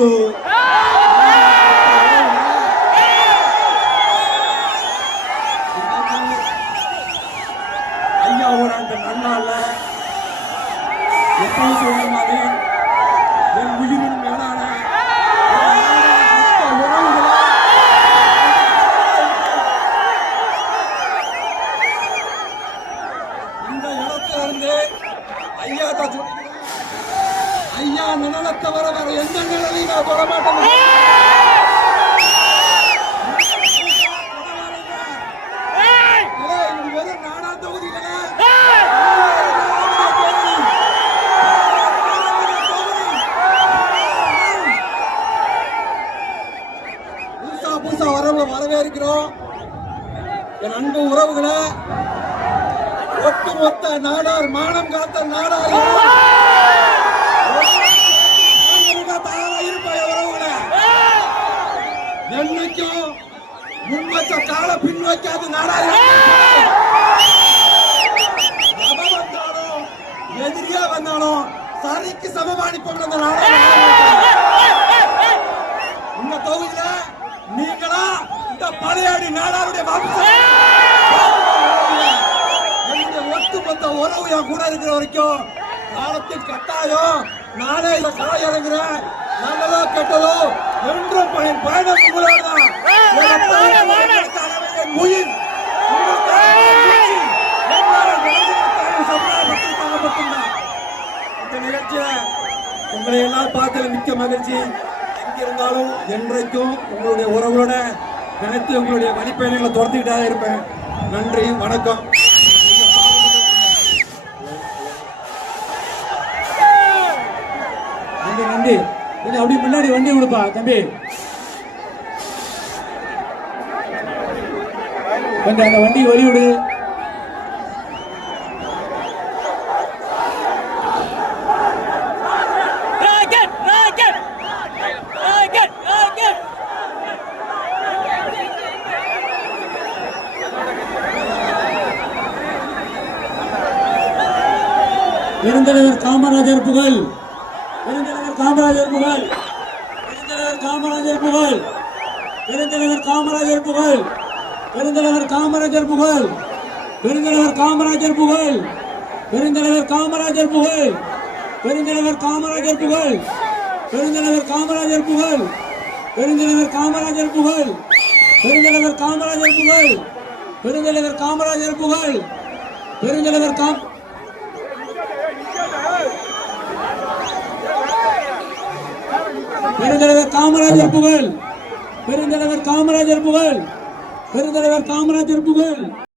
அன்பு ஐயாவோட அந்த நன்னால எப்போ சொல்ற மாதிரி என் உயிரின் மேலான இந்த இடத்துல இருந்து ஐயா தான் சொல்லிக்கிறேன். ஐயா நிழலை தவிர வேற எந்த நிழலையும் நான் தொட மாட்டேன். புதுசா வரவேற்கிறோம். என் அன்பு உறவுகளை ஒட்டுமொத்த நாடார் மானம் காத்த நாடார் உறவுகளை என்னைக்கும் முன்வச்ச கால பின் வைக்காத நாடார் வந்தாலும் எதிரியா வந்தாலும் சரிக்கு சமமானிப்போம். அந்த நாடார் இந்த தொகுதியில நீங்களா இந்த பழையாடி நாடாருடைய ஒட்டுமொத்த உறவு என் கூட இருக்கிற வரைக்கும் காலத்தின் கட்டாயம் நானே இந்த காய் இறங்குற நல்லதோ கெட்டதோ என்றும் பயணம் உங்களோட உயிர் இந்த நிகழ்ச்சியில உங்களை எல்லாம் பார்த்ததில் மிக்க மகிழ்ச்சி. இருந்தாலும் என்றைக்கும் உங்களுடைய உறவுகளோட நினைத்து உங்களுடைய வழிப்பயணங்களை தொடர்ந்துகிட்டே இருப்பேன். நன்றி, வணக்கம். நன்றி நன்றி. அப்படி முன்னாடி வண்டி கொடுப்பா தம்பி, கொஞ்சம் அந்த வண்டி வழி விடு. பெருந்தலைவர் காமராஜர் புகழ், பெருந்தலைவர் காமராஜர் புகழ், பெருந்தலைவர் காமராஜர் புகழ், பெருந்தலைவர் காமராஜர் புகழ், பெருந்தலைவர் காமராஜர் புகழ், பெருந்தலைவர் காமராஜர் புகழ், பெருந்தலைவர் காமராஜர் புகழ், பெருந்தலைவர் காமராஜர் புகழ், பெருந்தலைவர் காமராஜர் புகழ், பெருந்தலைவர் காமராஜர் புகழ், பெருந்தலைவர் காமராஜர் புகழ், பெருந்தலைவர் காமராஜர் புகழ், பெருந்தலைவர் பெருந்தலைவர் காமராஜர் புகழ், பெருந்தலைவர் காமராஜர் புகழ், பெருந்தலைவர் காமராஜர் புகழ்.